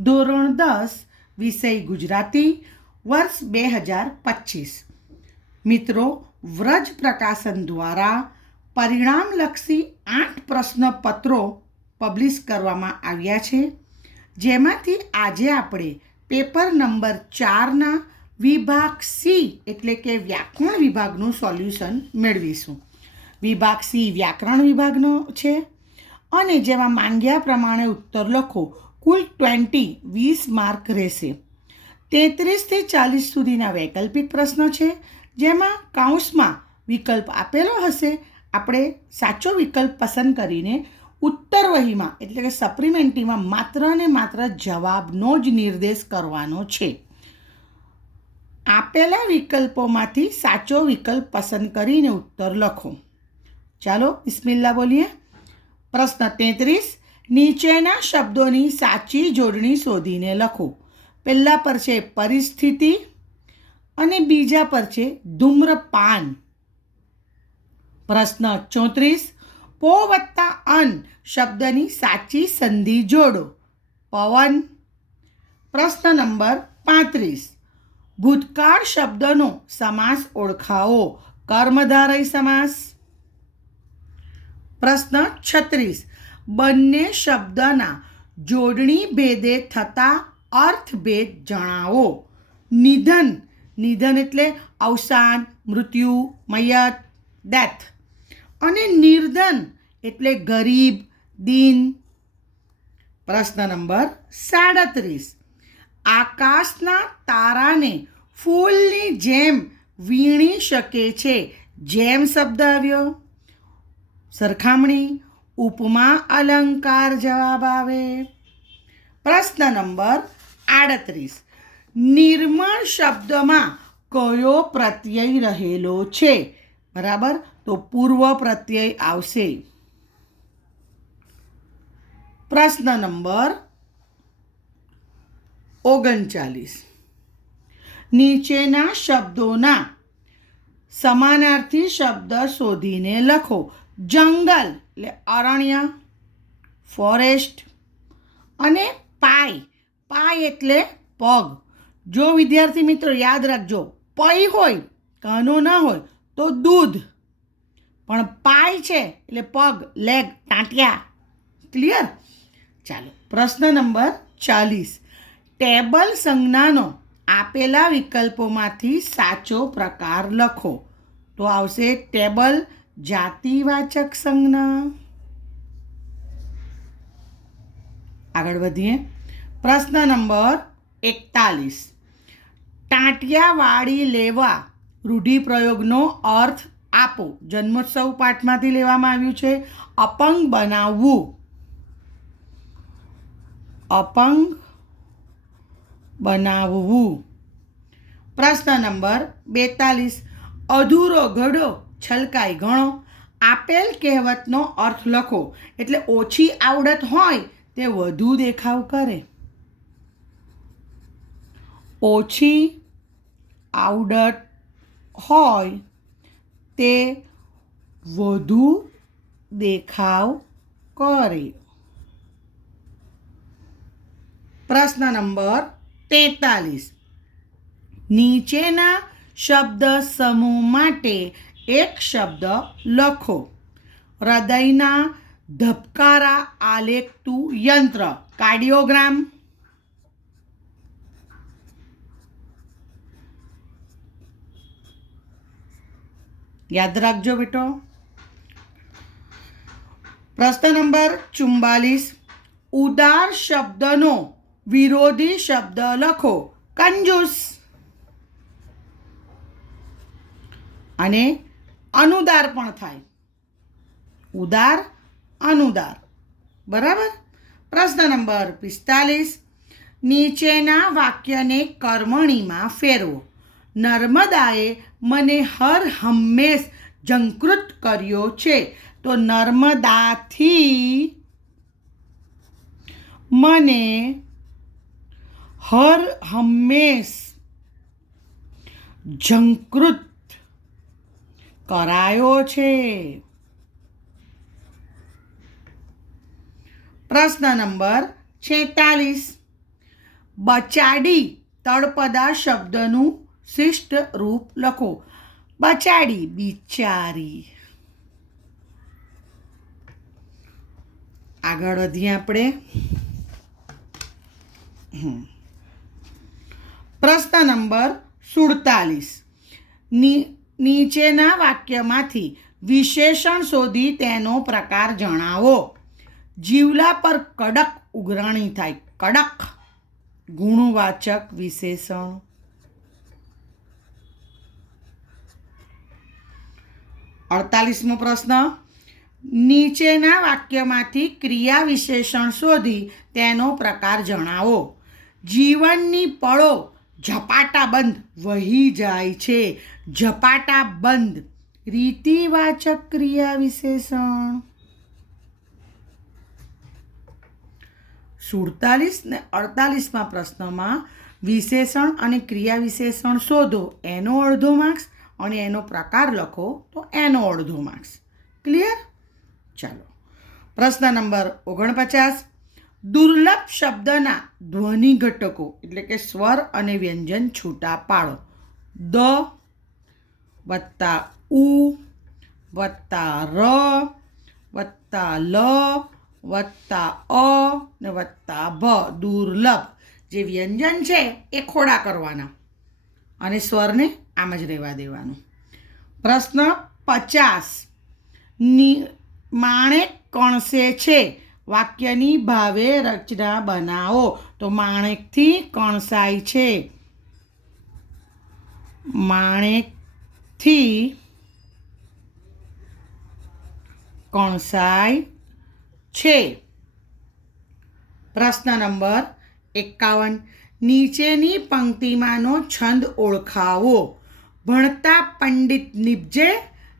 ધોરણ 10 વિષય ગુજરાતી, વર્ષ 2025. મિત્રો, વ્રજ પ્રકાશન દ્વારા પરિણામલક્ષી 8 પ્રશ્નપત્રો પબ્લિશ કરવામાં આવ્યા છે, જેમાંથી આજે આપણે પેપર નંબર 4ના વિભાગ સી એટલે કે વ્યાકરણ વિભાગનું સોલ્યુશન મેળવીશું. વિભાગ સી વ્યાકરણ વિભાગનો છે અને જેમાં માંગ્યા પ્રમાણે ઉત્તર લખો. કુલ 20 માર્ક રહેશે. 33થી 40 સુધીના વૈકલ્પિક પ્રશ્નો છે, જેમાં કાઉન્સમાં વિકલ્પ આપેલો હશે. આપણે સાચો વિકલ્પ પસંદ કરીને ઉત્તર વહીમાં એટલે કે સપ્લિમેન્ટરીમાં માત્ર ને માત્ર જવાબનો જ નિર્દેશ કરવાનો છે. આપેલા વિકલ્પોમાંથી સાચો વિકલ્પ પસંદ કરીને ઉત્તર લખો. ચાલો બિસ્મિલ્લાહ બોલીએ. પ્રશ્ન 33. નીચેના શબ્દોની સાચી જોડણી શોધીને લખો. પહેલા પર છે પરિસ્થિતિ અને બીજા પર છે ધૂમ્રપાન. પ્રશ્ન 34. પો વત્તા અન શબ્દની સાચી સંધિ જોડો. પવન. પ્રશ્ન નંબર 35. ભૂતકાળ શબ્દનો સમાસ ઓળખાવો. કર્મધારય સમાસ. પ્રશ્ન 36. બંને શબ્દના જોડણી ભેદે થતા અર્થભેદ જણાવો. નિધન. નિધન એટલે અવસાન, મૃત્યુ, મયત, ડેથ. અને નિર્ધન એટલે ગરીબ, દીન. પ્રશ્ન નંબર 37. આકાશના તારાને ફૂલની જેમ વીણી શકે છે. જેમ શબ્દ આવ્યો. સરખામણી, ઉપમા, અલંકાર જવાબ આવે. પ્રશ્ન નંબર 38. નિર્મળ શબ્દમાં કયો પ્રત્યય રહેલો છે? બરાબર, તો પૂર્વ પ્રત્યય આવશે. પ્રશ્ન નંબર 39. નીચેના શબ્દોના સમાનાર્થી શબ્દ શોધીને લખો. જંગલ એટલે અરણ્ય, ફોરેસ્ટ. અને પાય. પાય એટલે પગ. જો વિદ્યાર્થી મિત્રો યાદ રાખજો, પઈ હોય કાનો ના હોય તો દૂધ, પણ પાય છે એટલે પગ, લેગ, ટાંટિયા. ક્લિયર? ચાલો પ્રશ્ન નંબર 40. ટેબલ સંજ્ઞાનો આપેલા વિકલ્પોમાંથી સાચો પ્રકાર લખો. તો આવશે ટેબલ જાતિવાચક સંજ્ઞા. આગળ વધીએ. પ્રશ્ન નંબર 41. ટાંટિયા વાળી લેવા રૂઢિપ્રયોગનો અર્થ આપો. જન્મોત્સવ પાઠમાંથી લેવામાં આવ્યું છે. અપંગ બનાવવું. અપંગ બનાવવું. પ્રશ્ન નંબર 42. અધૂરો ઘડો છલકાય ઘણો. આપેલ કહેવતનો અર્થ લખો. એટલે ઓછી આવડત હોય તે વધુ દેખાવ કરે. ઓછી આવડત હોય તે વધુ દેખાવ કરે. પ્રશ્ન નંબર 43. નીચેના શબ્દ સમૂહ માટે એક શબ્દ લખો. હૃદયના ધબકારા આલેખતું યંત્ર. કાર્ડિયોગ્રામ. યાદ રાખજો બેટો. પ્રશ્ન નંબર 44. ઉદાર શબ્દનો વિરોધી શબ્દ લખો. કંજૂસ. અને અનુદાર પણ થાય. ઉદાર, અનુદાર. બરાબર. પ્રશ્ન નંબર 45. નીચેના વાક્યને કર્મણીમાં ફેરવો. નર્મદાએ મને હર હંમેશ ઝંકૃત કર્યો છે. તો નર્મદાથી મને હર હંમેશ ઝંકૃત કરાયો છે. પ્રશ્ન નંબર 46. બચાડી તળપદા શબ્દનું શિષ્ટ રૂપ લખો. બચાડી બિચારી. આગળ વધીએ આપણે. પ્રશ્ન નંબર 47. નીચેના વાક્યમાંથી વિશેષણ શોધી તેનો પ્રકાર જણાવો. જીવલા પર કડક ઉઘરાણી થાય. કડક ગુણવાચક વિશેષણ. અડતાલીસમો પ્રશ્ન. નીચેના વાક્યમાંથી ક્રિયા વિશેષણ શોધી તેનો પ્રકાર જણાવો. જીવનની પળો ઝપાટા બંધ વહી જાય છે. ઝપાટા બંધ રીતિવાચક ક્રિયા વિશેષણ. 47 ને 48માં પ્રશ્નમાં વિશેષણ અને ક્રિયા વિશેષણ શોધો, એનો અડધો માર્ક્સ, અને એનો પ્રકાર લખો તો એનો અડધો માર્ક્સ. ક્લિયર? ચાલો. પ્રશ્ન નંબર 49. દુર્લભ શબ્દના ધ્વનિ ઘટકો એટલે કે સ્વર અને વ્યંજન છૂટા પાડો. દ વત્તા ઉ વત્તા ર વત્તા લ વત્તા અ ને વત્તા ભ. દુર્લભ. જે વ્યંજન છે એ ખોડા કરવાના અને સ્વરને આમ જ રહેવા દેવાનું. પ્રશ્ન 50. માણેક કણસે છે. વાક્યની ભાવે રચના બનાવો. તો માણેકથી કણસાય છે. માણેકથી કણસાય છે. પ્રશ્ન નંબર 51. નીચેની પંક્તિમાંનો છંદ ઓળખાવો. ભણતા પંડિત નિપજે,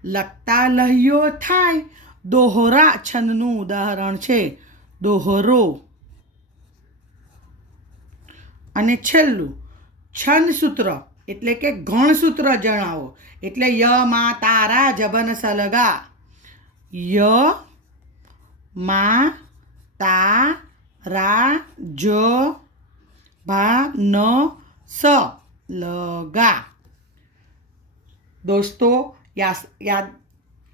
લખતા લહ્યો થાય. દોહરા છંદનું ઉદાહરણ છે. દોહરો. અને છેલ્લું છંદ સૂત્ર એટલે કે ગણસૂત્ર જણાવો. એટલે ય મા તારા જબન સલગા. ય મા તા રા જ ભા ન સ લગા. દોસ્તો યાદ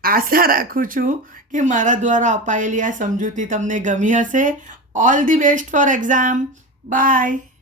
આશા રાખું છું કે મારા દ્વારા અપાયેલી આ સમજૂતી તમને ગમી હશે. All the best for exam. By.